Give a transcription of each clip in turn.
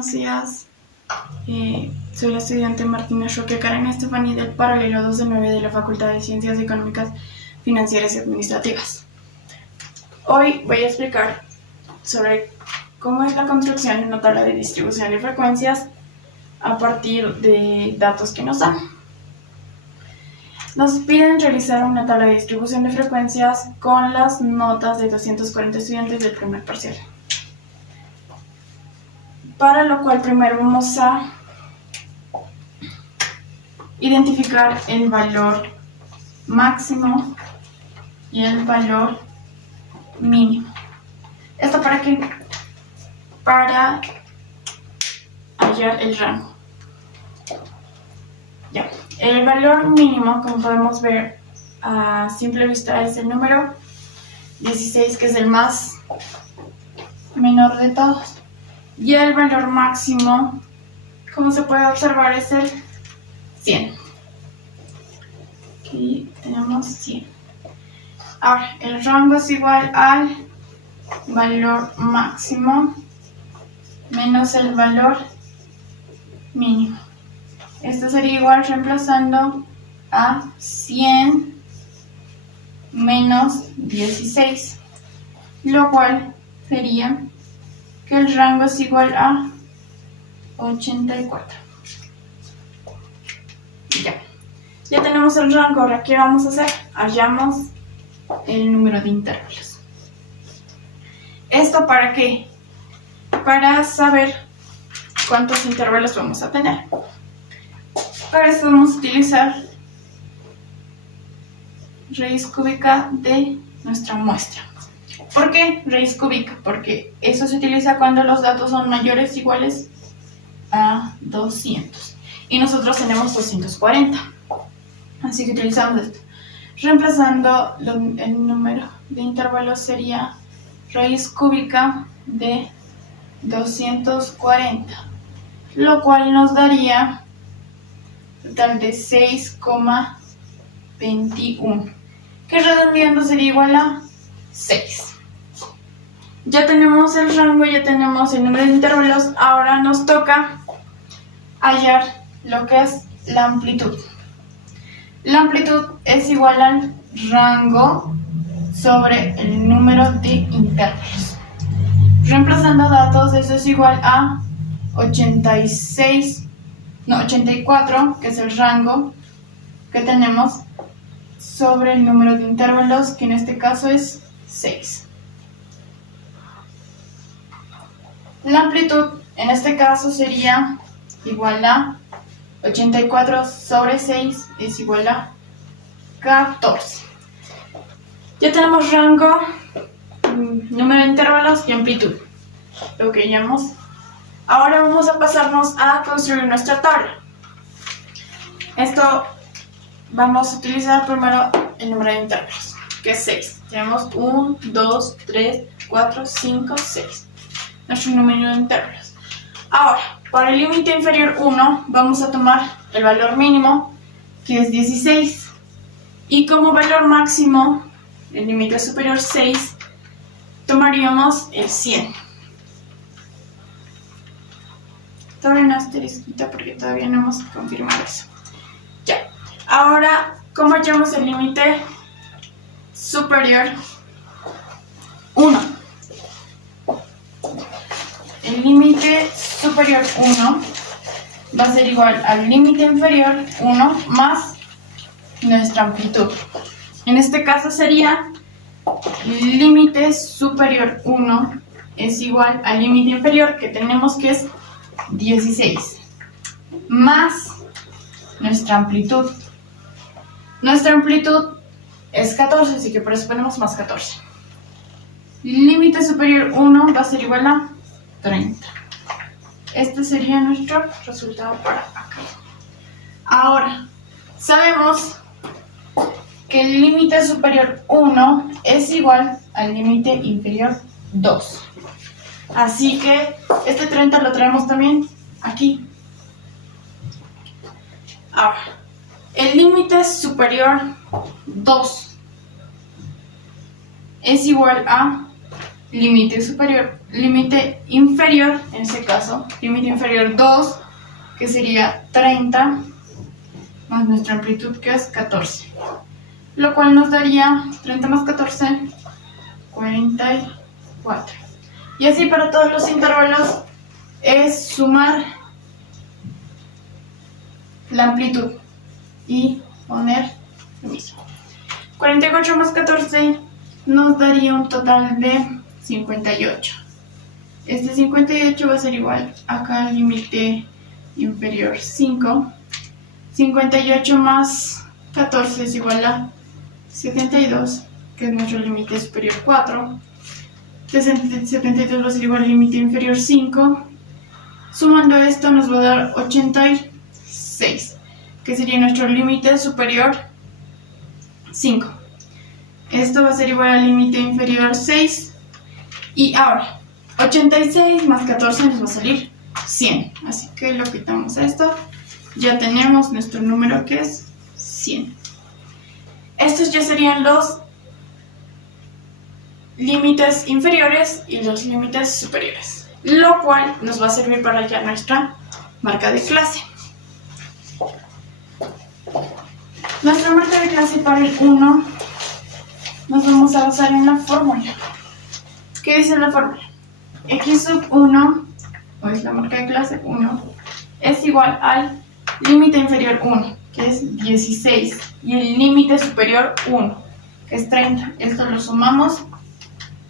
buenos días. Soy la estudiante Martina Roque Karen Estefani del paralelo 2 de 9 de la Facultad de Ciencias Económicas, Financieras y Administrativas. Hoy voy a explicar sobre cómo es la construcción de una tabla de distribución de frecuencias a partir de datos que nos dan. Nos piden realizar una tabla de distribución de frecuencias con las notas de 240 estudiantes del primer parcial. Para lo cual primero vamos a identificar el valor máximo y el valor mínimo. ¿Esto para qué? Para hallar el rango. Ya. El valor mínimo, como podemos ver a simple vista, es el número 16, que es el más menor de todos. Y el valor máximo, como se puede observar, es el 100. Aquí tenemos 100. Ahora, el rango es igual al valor máximo menos el valor mínimo. Esto sería igual reemplazando a 100 menos 16, lo cual sería que el rango es igual a 84. Ya tenemos el rango. Ahora, ¿qué vamos a hacer? Hallamos el número de intervalos. ¿Esto para qué? Para saber cuántos intervalos vamos a tener. Para eso vamos a utilizar raíz cúbica de nuestra muestra. ¿Por qué raíz cúbica? Porque eso se utiliza cuando los datos son mayores o iguales a 200. Y nosotros tenemos 240. Así que utilizamos esto. Reemplazando el número de intervalos sería raíz cúbica de 240. Lo cual nos daría total de 6,21. Que redondeando sería igual a 6. Ya tenemos el rango, ya tenemos el número de intervalos. Ahora nos toca hallar lo que es la amplitud. La amplitud es igual al rango sobre el número de intervalos. Reemplazando datos, eso es igual a 84, que es el rango que tenemos, sobre el número de intervalos, que en este caso es 6. La amplitud en este caso sería igual a 84 sobre 6 es igual a 14. Ya tenemos rango, número de intervalos y amplitud, lo que llamamos. Ahora vamos a pasarnos a construir nuestra tabla. Esto vamos a utilizar primero el número de intervalos, que es 6. Tenemos 1, 2, 3, 4, 5, 6. Nuestro número de intervalos. Ahora, para el límite inferior 1 vamos a tomar el valor mínimo, que es 16. Y como valor máximo, el límite superior 6, tomaríamos el 100. Todavía no asterisquita porque todavía no hemos confirmado eso. Ya. Ahora, ¿cómo hallamos el límite superior 1? El límite superior 1 va a ser igual al límite inferior 1 más nuestra amplitud. En este caso sería límite superior 1 es igual al límite inferior, que tenemos, que es 16, más nuestra amplitud. Nuestra amplitud es 14, así que por eso ponemos más 14. Límite superior 1 va a ser igual a 30. Este sería nuestro resultado para acá. Ahora, sabemos que el límite superior 1 es igual al límite inferior 2. Así que este 30 lo traemos también aquí. Ahora, el límite superior 2 es igual a límite superior, límite inferior, en este caso, límite inferior 2, que sería 30, más nuestra amplitud, que es 14. Lo cual nos daría 30 más 14, 44. Y así para todos los intervalos es sumar la amplitud y poner lo mismo. 48 más 14 nos daría un total de 58. Este 58 va a ser igual acá al límite inferior 5. 58 más 14 es igual a 72, que es nuestro límite superior 4. 72 va a ser igual al límite inferior 5. Sumando esto nos va a dar 86, que sería nuestro límite superior 5. Esto va a ser igual al límite inferior 6. Y ahora, 86 más 14 nos va a salir 100. Así que lo quitamos a esto. Ya tenemos nuestro número, que es 100. Estos ya serían los límites inferiores y los límites superiores, lo cual nos va a servir para hallar nuestra marca de clase. Nuestra marca de clase para el 1 nos vamos a basar en la fórmula. ¿Qué dice la fórmula? X sub 1, o es la marca de clase 1, es igual al límite inferior 1, que es 16, y el límite superior 1, que es 30. Esto lo sumamos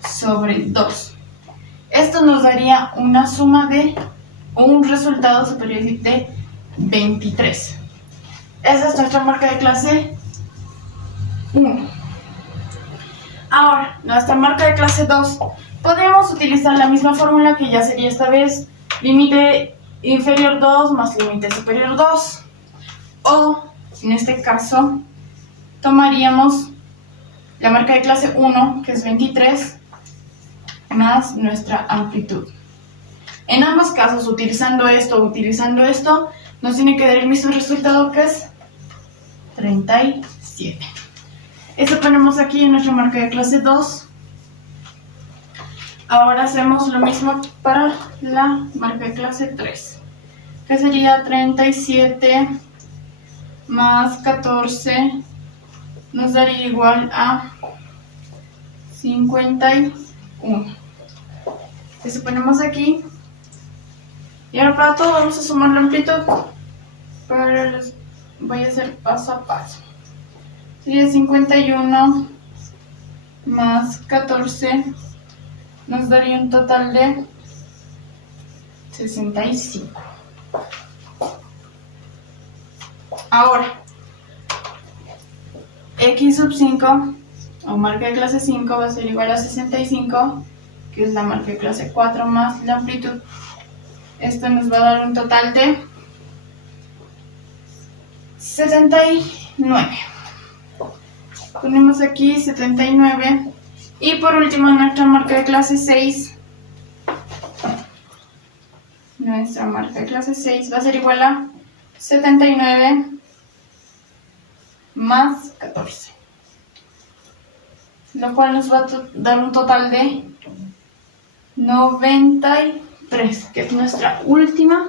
sobre 2. Esto nos daría una suma de un resultado superior de 23. Esa es nuestra marca de clase 1. Ahora, nuestra marca de clase 2. Podemos utilizar la misma fórmula, que ya sería esta vez límite inferior 2 más límite superior 2. O, en este caso, tomaríamos la marca de clase 1, que es 23, más nuestra amplitud. En ambos casos, utilizando esto o utilizando esto, nos tiene que dar el mismo resultado, que es 37. Esto ponemos aquí en nuestra marca de clase 2. Ahora hacemos lo mismo para la marca de clase 3, que sería 37 más 14 nos daría igual a 51. Eso ponemos aquí. Y ahora para todo vamos a sumar la amplitud. Pero les voy a hacer paso a paso. Sería 51 más 14 nos daría un total de 65. Ahora, X sub 5, o marca de clase 5, va a ser igual a 65, que es la marca de clase 4 más la amplitud. Esto nos va a dar un total de 79. Ponemos aquí 79. Y por último, nuestra marca de clase 6. Nuestra marca de clase 6 va a ser igual a 79 más 14. Lo cual nos va a dar un total de 93, que es nuestra última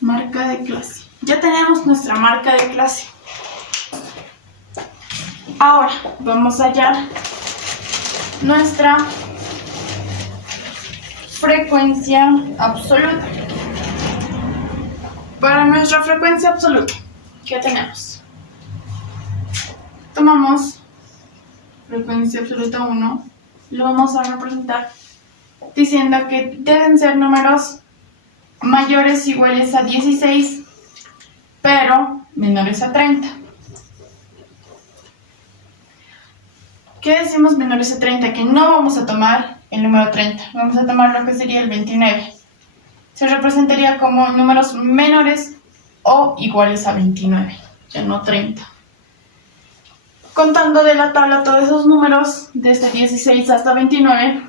marca de clase. Ya tenemos nuestra marca de clase. Ahora vamos a hallar nuestra frecuencia absoluta. Para nuestra frecuencia absoluta, ¿qué tenemos? Tomamos frecuencia absoluta 1, lo vamos a representar diciendo que deben ser números mayores o iguales a 16, pero menores a 30. ¿Qué decimos menores a 30? Que no vamos a tomar el número 30, vamos a tomar lo que sería el 29. Se representaría como números menores o iguales a 29, ya no 30. Contando de la tabla todos esos números, desde 16 hasta 29,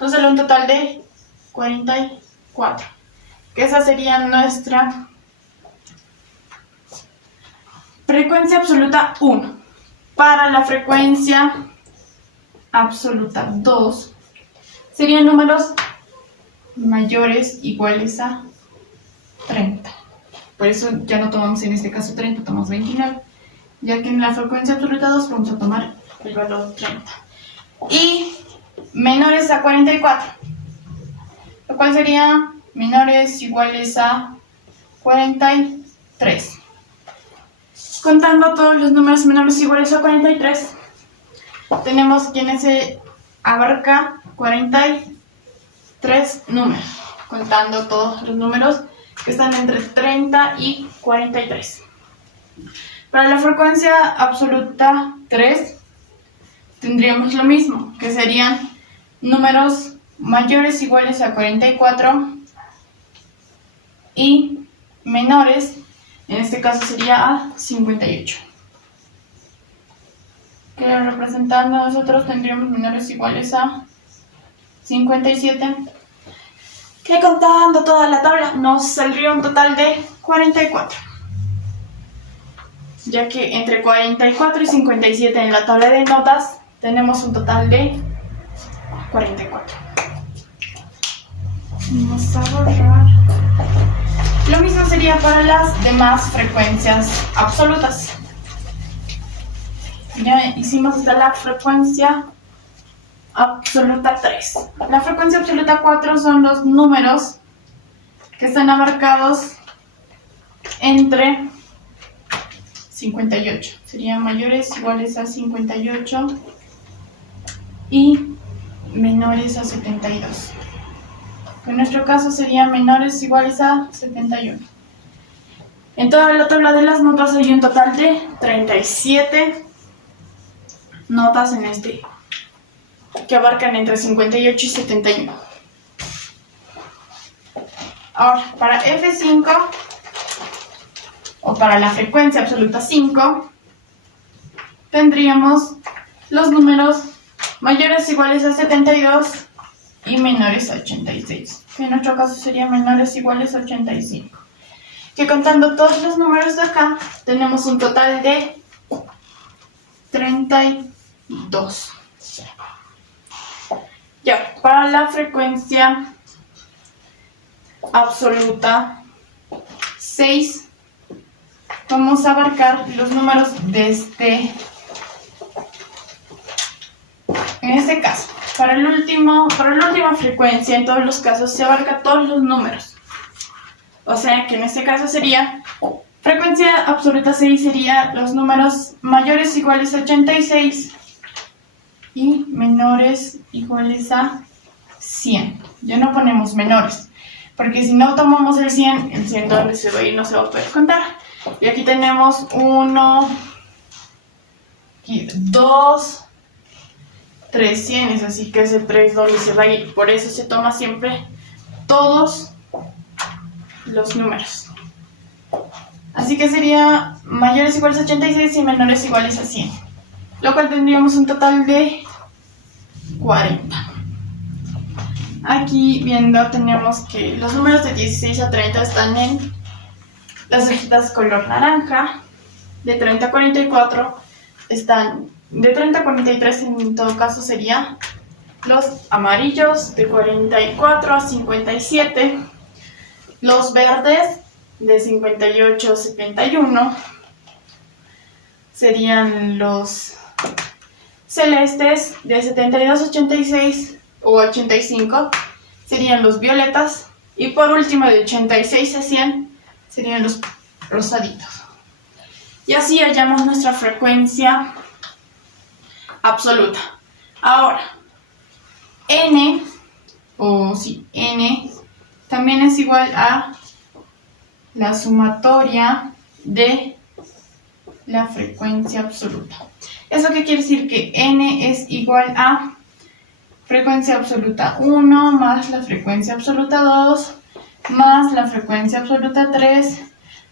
nos sale un total de 44. Que esa sería nuestra frecuencia absoluta 1. Para la frecuencia absoluta 2, serían números mayores iguales a 30. Por eso ya no tomamos en este caso 30, tomamos 29. Ya que en la frecuencia absoluta 2 vamos a tomar el valor 30. Y menores a 44. Lo cual sería menores iguales a 43. Contando todos los números menores iguales a 43, tenemos que se abarca 43 números, contando todos los números que están entre 30 y 43. Para la frecuencia absoluta 3, tendríamos lo mismo, que serían números mayores iguales a 44 y menores, en este caso sería a 58. Que representando nosotros tendríamos menores iguales a 57, que contando toda la tabla nos saldría un total de 44. Ya que entre 44 y 57 en la tabla de notas tenemos un total de 44. Vamos a borrar. Lo mismo sería para las demás frecuencias absolutas. Ya hicimos hasta la frecuencia absoluta 3. La frecuencia absoluta 4 son los números que están abarcados entre 58. Serían mayores iguales a 58 y menores a 72. En nuestro caso serían menores iguales a 71. En toda la tabla de las notas hay un total de 37 notas en este, que abarcan entre 58 y 71. Ahora, para F5, o para la frecuencia absoluta 5, tendríamos los números mayores iguales a 72 y menores a 86, que en nuestro caso serían menores iguales a 85. Que contando todos los números de acá, tenemos un total de 32. Ya, para la frecuencia absoluta 6, vamos a abarcar los números en este caso. Para la última frecuencia, en todos los casos, se abarca todos los números. O sea que en este caso sería, frecuencia absoluta 6 sería los números mayores iguales a 86 y menores iguales a 100. Ya no ponemos menores, porque si no tomamos el 100 donde se va a ir no se va a poder contar. Y aquí tenemos 1, 2, 3 cienes, así que ese 3 donde se va a ir. Por eso se toma siempre todos los números. Así que sería mayores iguales a 86 y menores iguales a 100. Lo cual tendríamos un total de 40. Aquí viendo tenemos que los números de 16 a 30 están en las hojitas color naranja. De 30 a 44 están, de 30 a 43 en todo caso sería los amarillos. De 44 a 57 los verdes. De 58 a 71 serían los celestes. De 72 a 86 o 85 serían los violetas. Y por último, de 86 a 100 serían los rosaditos. Y así hallamos nuestra frecuencia absoluta. Ahora, n también es igual a la sumatoria de la frecuencia absoluta. ¿Eso qué quiere decir? Que n es igual a frecuencia absoluta 1 más la frecuencia absoluta 2 más la frecuencia absoluta 3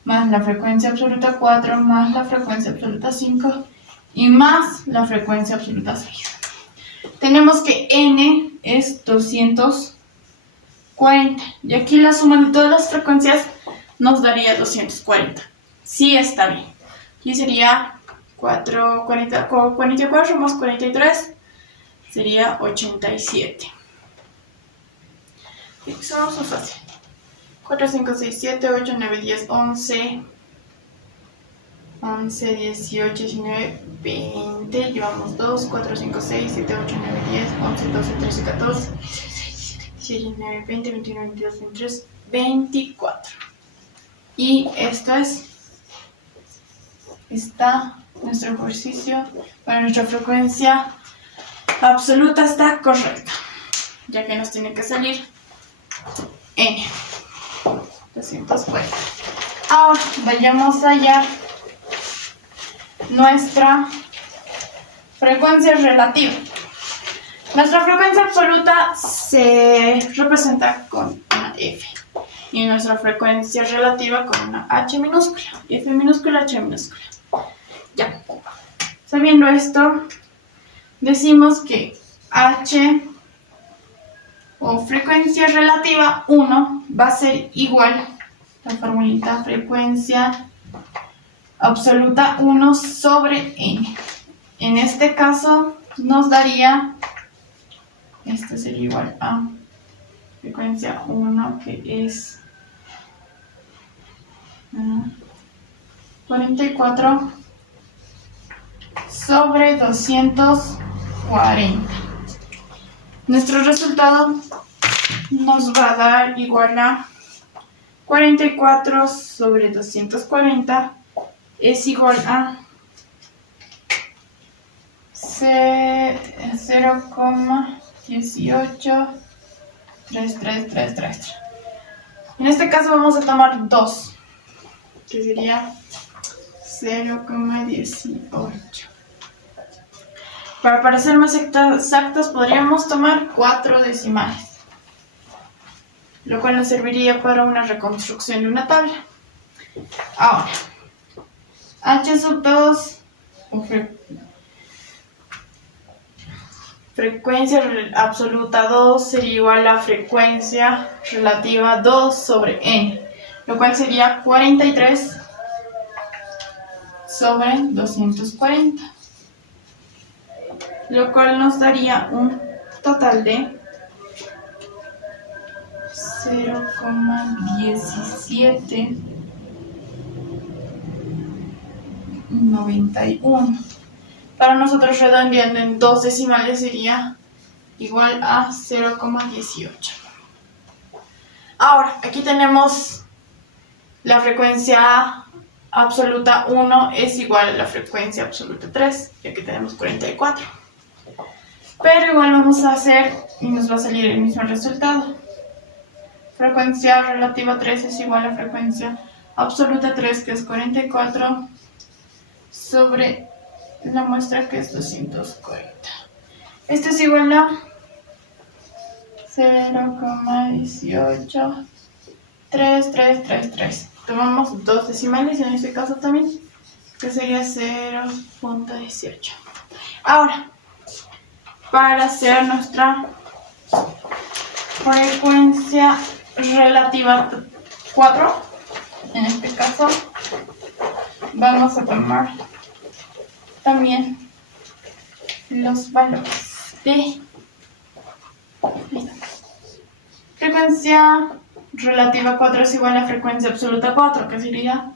más la frecuencia absoluta 4 más la frecuencia absoluta 5 y más la frecuencia absoluta 6. Tenemos que n es 240 y aquí la suma de todas las frecuencias nos daría 240. Sí está bien. Aquí sería 44 más 43 sería 87. Somos muy fácil. 4, 5, 6, 7, 8, 9, 10, 11, 11, 18, 19, 20. Llevamos 2, 4, 5, 6, 7, 8, 9, 10, 11, 12, 13, 14, 17, 19, 20, 21, 22, 23, 24. Y esto está nuestro ejercicio. Para nuestra frecuencia absoluta está correcta, ya que nos tiene que salir N 240. Ahora vayamos a hallar nuestra frecuencia relativa. Nuestra frecuencia absoluta se representa con una F y nuestra frecuencia relativa con una H minúscula. F minúscula, H minúscula. Ya. Sabiendo esto, decimos que H o frecuencia relativa 1 va a ser igual, la formulita frecuencia absoluta 1 sobre N. En este caso nos daría, esto sería igual a frecuencia 1, que es 44 sobre 240. Nuestro resultado nos va a dar igual a 44 sobre 240 es igual a 0,18333. En este caso vamos a tomar 2, que sería 0,18. Para ser más exactos podríamos tomar 4 decimales, lo cual nos serviría para una reconstrucción de una tabla. Ahora, H sub 2 o frecuencia absoluta 2 sería igual a frecuencia relativa 2 sobre N, lo cual sería 43 sobre 240, lo cual nos daría un total de 0,1791. Para nosotros, redondeando en 2 decimales, sería igual a 0,18. Ahora, aquí tenemos la frecuencia absoluta 1 es igual a la frecuencia absoluta 3, y aquí tenemos 44. Pero igual vamos a hacer y nos va a salir el mismo resultado. Frecuencia relativa 3 es igual a frecuencia absoluta 3, que es 44, sobre la muestra, que es 240. Esto es igual a 0,18333. Tomamos 2 decimales en este caso también, que sería 0,18. Ahora, para hacer nuestra frecuencia relativa 4, en este caso vamos a tomar también los valores de frecuencia relativa 4 es igual a frecuencia absoluta 4, que sería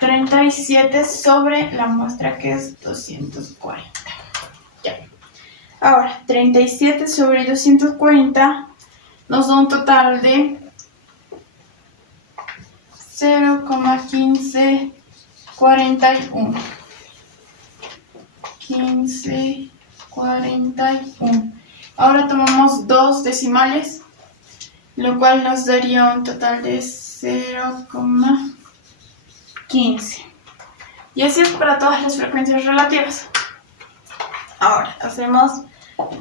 37 sobre la muestra, que es 240. Ya. Ahora, 37 sobre 240 nos da un total de 0,1541. 1541. Ahora tomamos 2 decimales, lo cual nos daría un total de 0,15. Y así es para todas las frecuencias relativas. Ahora hacemos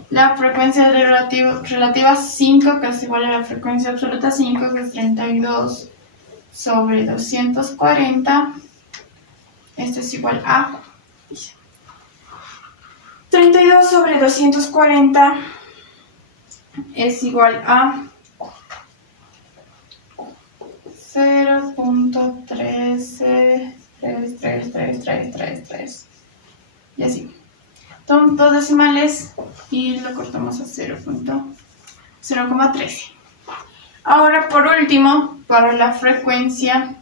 la frecuencia relativa 5, que es igual a la frecuencia absoluta 5, que es 32 sobre 240. Esto es igual a 32 sobre 240 es igual a 0.133333. Y así. Tomo 2 decimales y lo cortamos a 0,13. Ahora, por último, para la frecuencia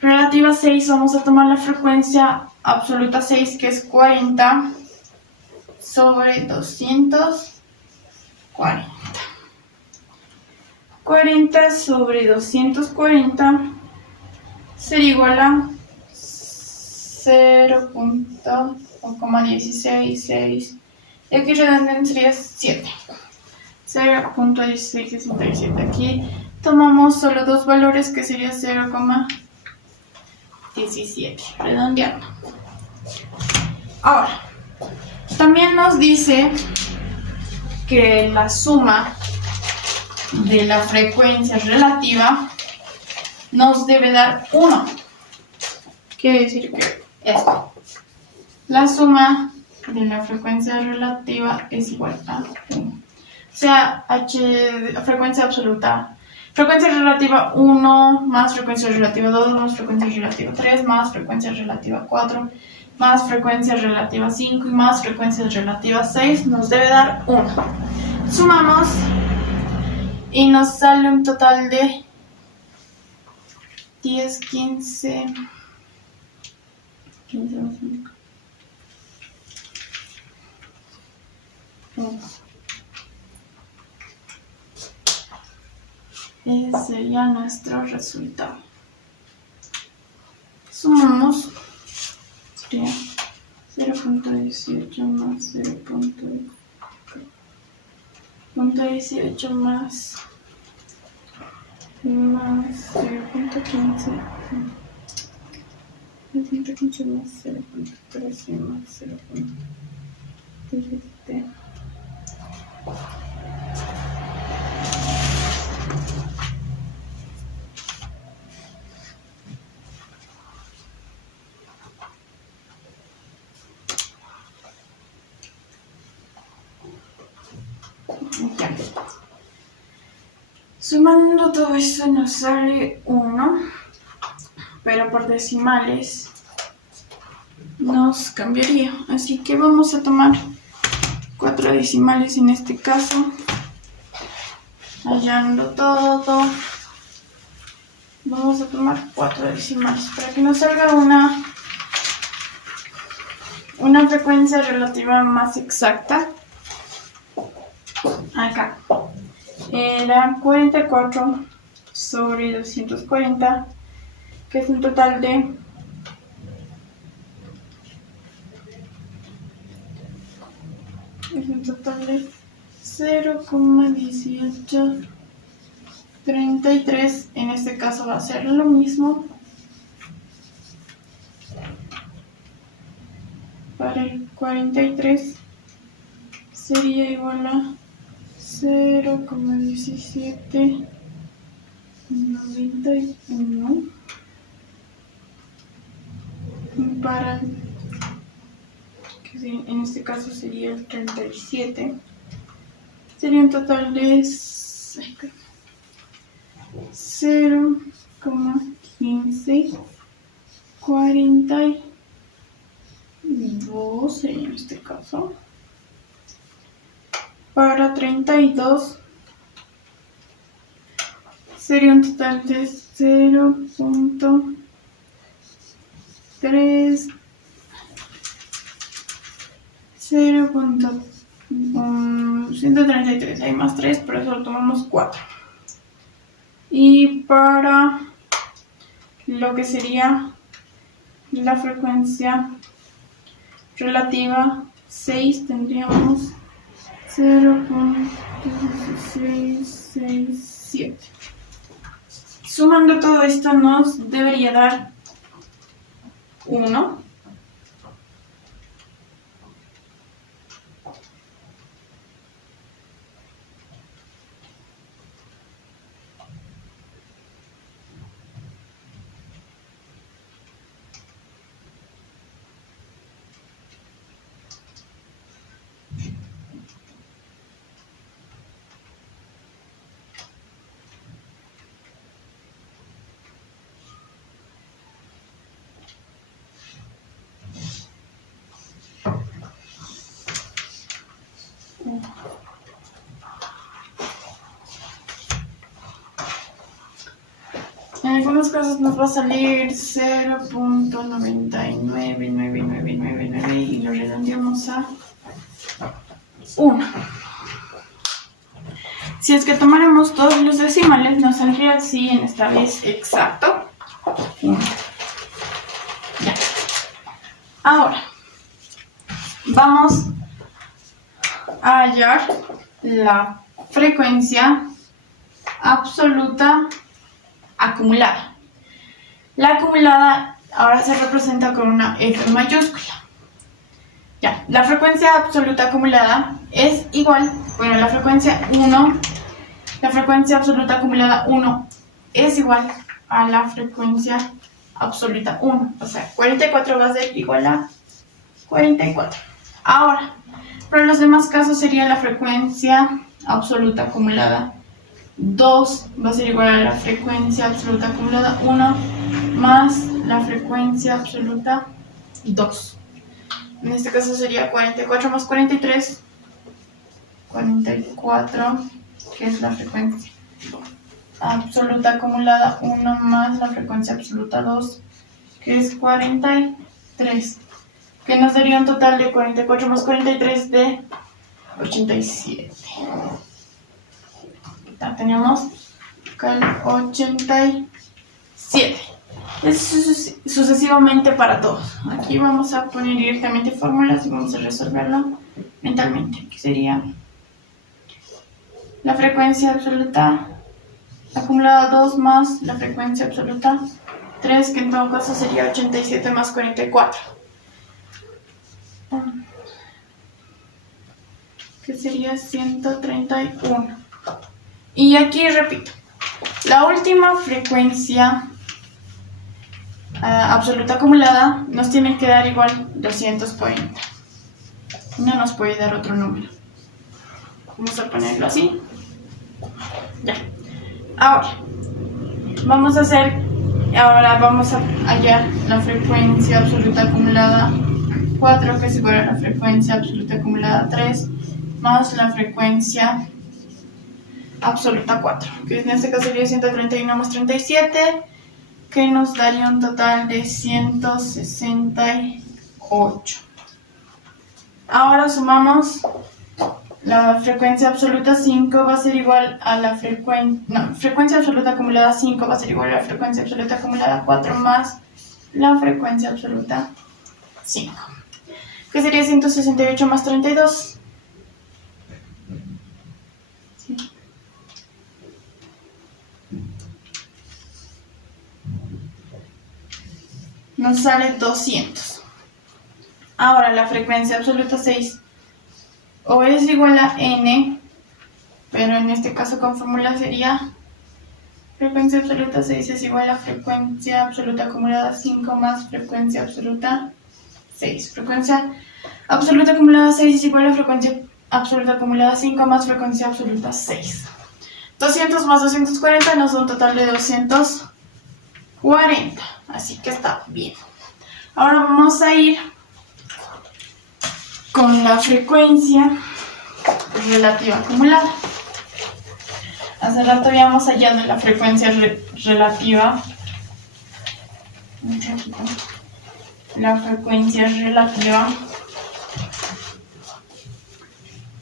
relativa 6, vamos a tomar la frecuencia absoluta 6, que es 40 sobre 240. 40 sobre 240 sería igual a 0.1666, y aquí redondeando sería 7. 0.1667. Aquí tomamos solo dos valores, que sería 0,17, redondeando. Ahora, también nos dice que la suma de la frecuencia relativa nos debe dar 1. Quiere decir que esto, la suma de la frecuencia relativa es igual a 1. O sea, frecuencia absoluta, frecuencia relativa 1 más frecuencia relativa 2 más frecuencia relativa 3 más frecuencia relativa 4 más frecuencia relativa 5 y más frecuencia relativa 6 nos debe dar 1. Sumamos y nos sale un total de 10, 15 más 5. Ese sería nuestro resultado. Sumamos, sería 0.18 más 0.18 más 0.15 más 0.13 más 0.17. Ya. Sumando todo eso nos sale 1, pero por decimales nos cambiaría, así que vamos a tomar 4 decimales en este caso. Hallando todo, vamos a tomar 4 decimales para que nos salga una frecuencia relativa más exacta. Acá era 44 sobre 240, que es un total de 0,1833. En este caso va a ser lo mismo. Para el 43 sería igual a 0,1791. Para que en este caso sería el 37, sería un total de 0,1542 sería en este caso. Para 32 sería un total de 0.133, hay más 3, por eso lo tomamos 4. Y para lo que sería la frecuencia relativa 6 tendríamos 0.1667. Sumando todo esto nos debería dar 1. algunos casos nos va a salir 0.99999 y lo redondeamos a 1. Si es que tomáramos todos los decimales, nos saldría así en esta vez exacto 1. Ya. Ahora, vamos a hallar la frecuencia absoluta acumulada. La acumulada ahora se representa con una F mayúscula. Ya, la frecuencia absoluta acumulada es igual, bueno, la frecuencia absoluta acumulada 1 es igual a la frecuencia absoluta 1. O sea, 44 va a ser igual a 44. Ahora, para los demás casos sería la frecuencia absoluta acumulada 2 va a ser igual a la frecuencia absoluta acumulada 1 más la frecuencia absoluta 2. En este caso sería 44 más 43, 44, que es la frecuencia absoluta acumulada 1 más la frecuencia absoluta 2, que es 43, que nos daría un total de 44 más 43 de 87. Ya tenemos el 87. Es sucesivamente para todos. Aquí vamos a poner directamente fórmulas y vamos a resolverlo mentalmente, que sería la frecuencia absoluta acumulada 2 más la frecuencia absoluta 3, que en todo caso sería 87 más 44, que sería 131. Y aquí repito, la última frecuencia absoluta acumulada nos tiene que dar igual 240. No nos puede dar otro número. Vamos a ponerlo así. Ya. Ahora vamos a hallar la frecuencia absoluta acumulada 4, que es igual a la frecuencia absoluta acumulada 3 más la frecuencia absoluta 4, que en este caso sería 131 más 37, que nos daría un total de 168. Ahora sumamos la frecuencia absoluta 5 va a ser igual a la frecuencia absoluta acumulada 5 va a ser igual a la frecuencia absoluta acumulada 4 más la frecuencia absoluta 5, que sería 168 más 32. Nos sale 200. Ahora la frecuencia absoluta 6 o es igual a n, pero en este caso con fórmula sería frecuencia absoluta 6 es igual a frecuencia absoluta acumulada 5 más frecuencia absoluta 6. Frecuencia absoluta acumulada 6 es igual a frecuencia absoluta acumulada 5 más frecuencia absoluta 6. 200 más 240 nos da un total de 240. Así que está bien. Ahora vamos a ir con la frecuencia relativa acumulada. Hace rato habíamos hallado la frecuencia relativa. La frecuencia relativa.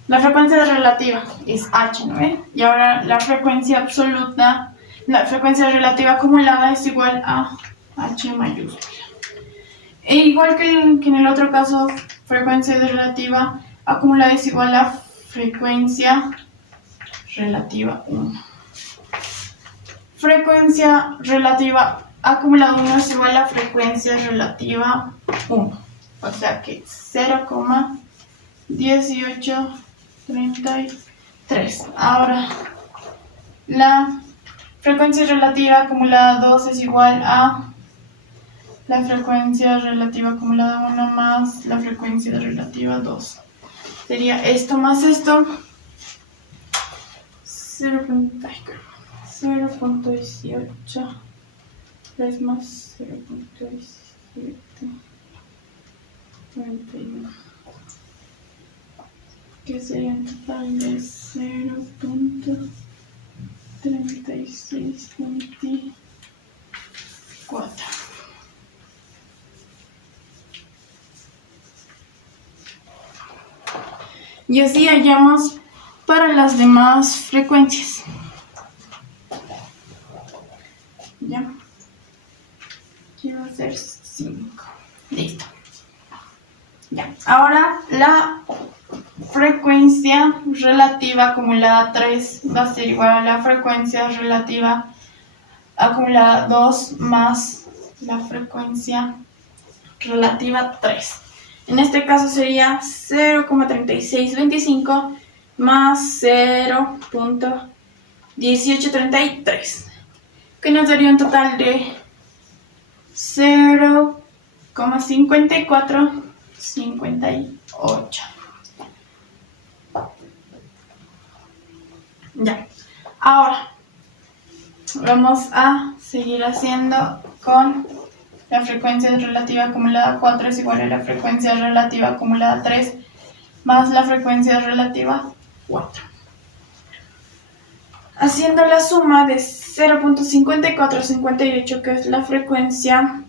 La frecuencia relativa es H, ¿no ven? Y ahora la frecuencia absoluta, la frecuencia relativa acumulada es igual a H mayúscula. E igual que en el otro caso, frecuencia relativa acumulada es igual a frecuencia relativa 1. Frecuencia relativa acumulada 1 es igual a frecuencia relativa 1. O sea que 0,1833. Ahora, la frecuencia relativa acumulada 2 es igual a la frecuencia relativa acumulada 1 más la frecuencia relativa 2. Sería esto más esto. 0.18 3 más 0.17 41, que sería un total de 0.3620. 4. Y así hallamos para las demás frecuencias. Ya. Quiero hacer 5. Listo. Ya. Ahora la frecuencia relativa acumulada 3 va a ser igual a la frecuencia relativa acumulada 2 más la frecuencia relativa 3. En este caso sería 0,3625 más 0,1833, que nos daría un total de 0,5458. Ya. Ahora vamos a seguir haciendo con la frecuencia relativa acumulada 4 es igual a la frecuencia relativa acumulada 3 más la frecuencia relativa 4. Haciendo la suma de 0,5458, que es la frecuencia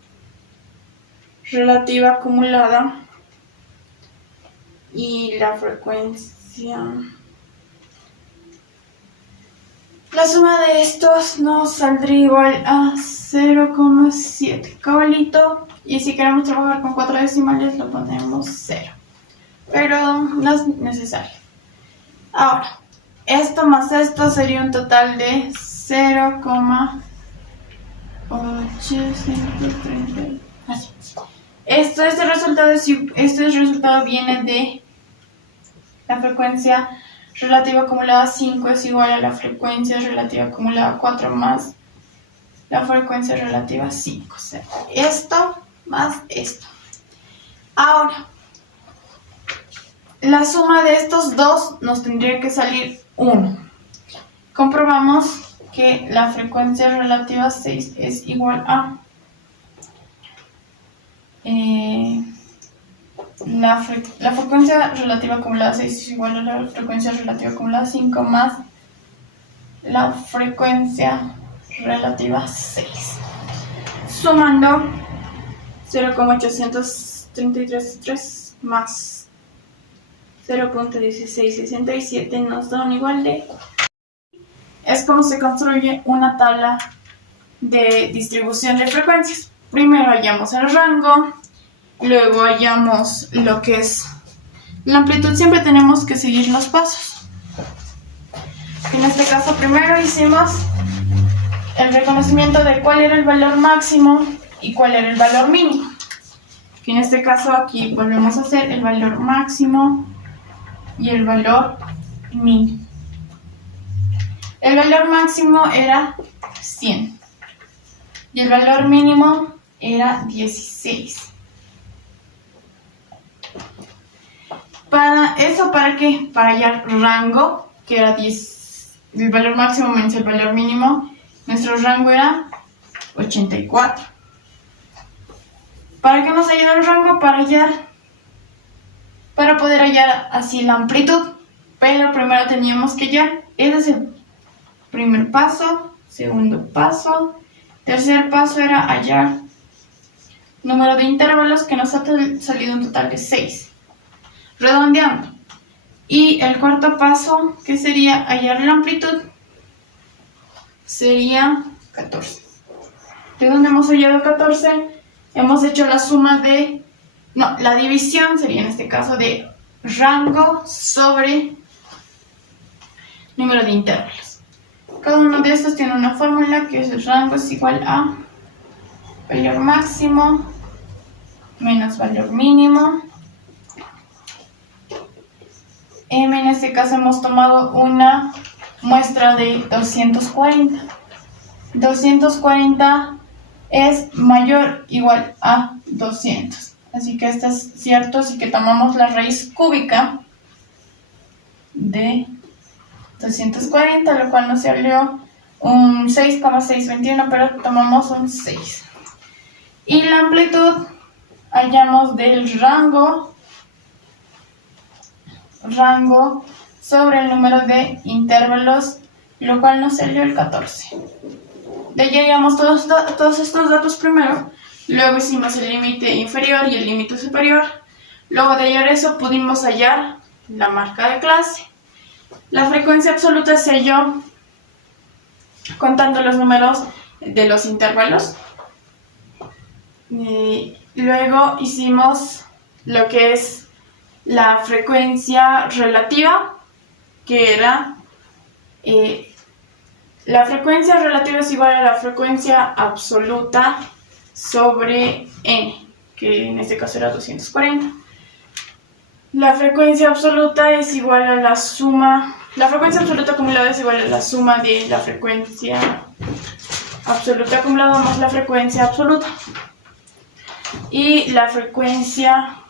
relativa acumulada, y la frecuencia... La suma de estos nos saldría igual a 0,7 cabalito, y si queremos trabajar con 4 decimales lo ponemos 0, pero no es necesario. Ahora, esto más esto sería un total de 0,830. Así. Este resultado viene de la frecuencia relativa acumulada 5 es igual a la frecuencia relativa acumulada 4 más la frecuencia relativa 5. O sea, esto más esto. Ahora, la suma de estos dos nos tendría que salir 1. Comprobamos que la frecuencia relativa 6 es igual a la frecuencia relativa acumulada 6 es igual a la frecuencia relativa acumulada 5 más la frecuencia relativa 6. Sumando 0,833 más 0,1667 nos da un igual de... Es como se construye una tabla de distribución de frecuencias. Primero hallamos el rango, luego hallamos lo que es la amplitud. Siempre tenemos que seguir los pasos. En este caso primero hicimos el reconocimiento de cuál era el valor máximo y cuál era el valor mínimo. En este caso aquí volvemos a hacer el valor máximo y el valor mínimo. El valor máximo era 100 y el valor mínimo era 16. ¿Para eso para qué? Para hallar rango, que era 10, el valor máximo menos el valor mínimo. Nuestro rango era 84. ¿Para qué hemos hallado el rango? Para poder hallar así la amplitud. Pero primero teníamos que hallar, ese es el primer paso. Segundo paso, tercer paso era hallar número de intervalos, que nos ha salido un total de 6, redondeando. Y el cuarto paso, que sería hallar la amplitud, sería 14. ¿De dónde hemos hallado 14? Hemos hecho la suma de... No, la división sería en este caso de rango sobre número de intervalos. Cada uno de estos tiene una fórmula, que es el rango es igual a valor máximo menos valor mínimo. M, en este caso hemos tomado una muestra de 240. 240 es mayor o igual a 200. Así que esto es cierto, así que tomamos la raíz cúbica de 240, lo cual nos salió un 6,621, pero tomamos un 6. Y la amplitud hallamos del rango sobre el número de intervalos, lo cual nos salió el 14. De ahí llegamos todos estos datos primero, luego hicimos el límite inferior y el límite superior, luego de hallar eso pudimos hallar la marca de clase. La frecuencia absoluta se halló contando los números de los intervalos. Luego hicimos lo que es la frecuencia relativa, que era la frecuencia relativa es igual a la frecuencia absoluta sobre n, que en este caso era 240. La frecuencia absoluta es igual a la suma, la frecuencia absoluta acumulada es igual a la suma de la frecuencia absoluta acumulada más la frecuencia absoluta. Y la frecuencia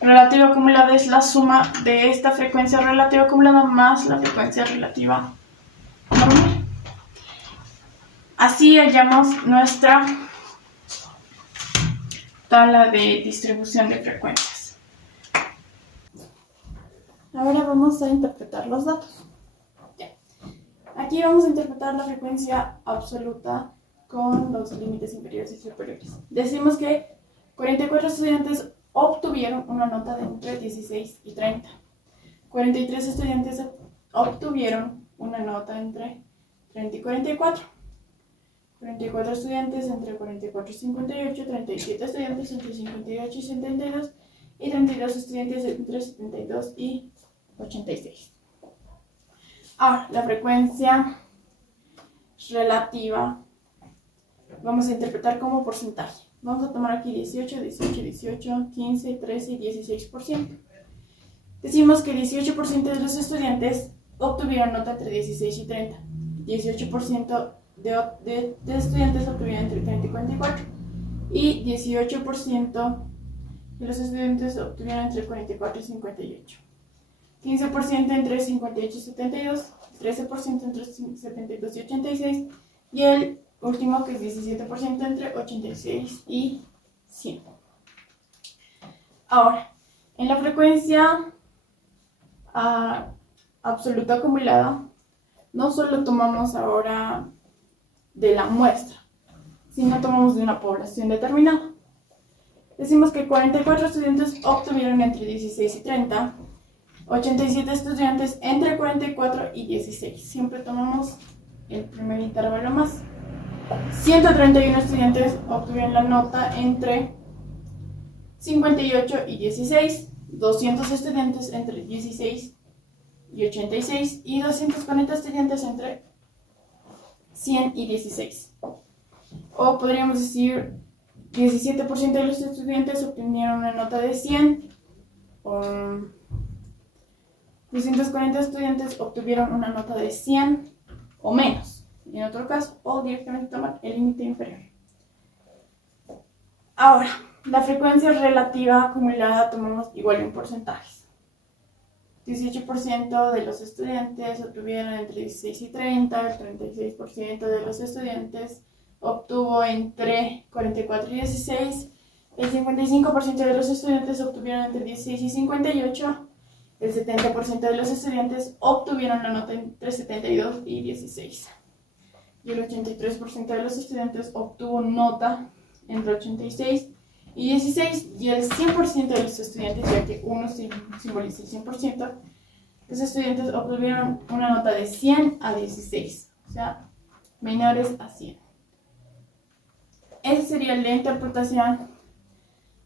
relativa acumulada es la suma de esta frecuencia relativa acumulada más la frecuencia relativa normal. Así hallamos nuestra tabla de distribución de frecuencias. Ahora vamos a interpretar los datos. Aquí vamos a interpretar la frecuencia absoluta con los límites inferiores y superiores. Decimos que 44 estudiantes obtuvieron una nota de entre 16 y 30. 43 estudiantes obtuvieron una nota entre 30 y 44. 44 estudiantes entre 44 y 58, 37 estudiantes entre 58 y 72 y 32 estudiantes entre 72 y 86. Ahora, la frecuencia relativa vamos a interpretar como porcentaje. Vamos a tomar aquí 18, 18, 18, 15, 13 y 16%. Decimos que 18% de los estudiantes obtuvieron nota entre 16 y 30. 18% de estudiantes obtuvieron entre 30 y 44. Y 18% de los estudiantes obtuvieron entre 44 y 58. 15% entre 58 y 72, 13% entre 72 y 86, y el último, que es 17%, entre 86 y 100. Ahora, en la frecuencia absoluta acumulada, no solo tomamos ahora de la muestra, sino tomamos de una población determinada. Decimos que 44 estudiantes obtuvieron entre 16 y 30, 87 estudiantes entre 44 y 16. Siempre tomamos el primer intervalo más. 131 estudiantes obtuvieron la nota entre 58 y 16. 200 estudiantes entre 16 y 86. Y 240 estudiantes entre 100 y 16. O podríamos decir 17% de los estudiantes obtuvieron una nota de 100. 240 estudiantes obtuvieron una nota de 100 o menos, en otro caso, o directamente tomar el límite inferior. Ahora, la frecuencia relativa acumulada tomamos igual en porcentajes. 18% de los estudiantes obtuvieron entre 16 y 30, el 36% de los estudiantes obtuvo entre 44 y 16, el 55% de los estudiantes obtuvieron entre 16 y 58, el 70% de los estudiantes obtuvieron la nota entre 72 y 16. Y el 83% de los estudiantes obtuvo nota entre 86 y 16. Y el 100% de los estudiantes, ya que uno simboliza el 100%, los estudiantes obtuvieron una nota de 100 a 16. O sea, menores a 100. Esa sería la interpretación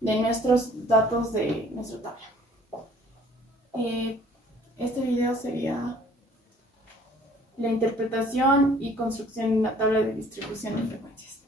de nuestros datos de nuestra tabla. Este video sería la interpretación y construcción de una tabla de distribución de frecuencias.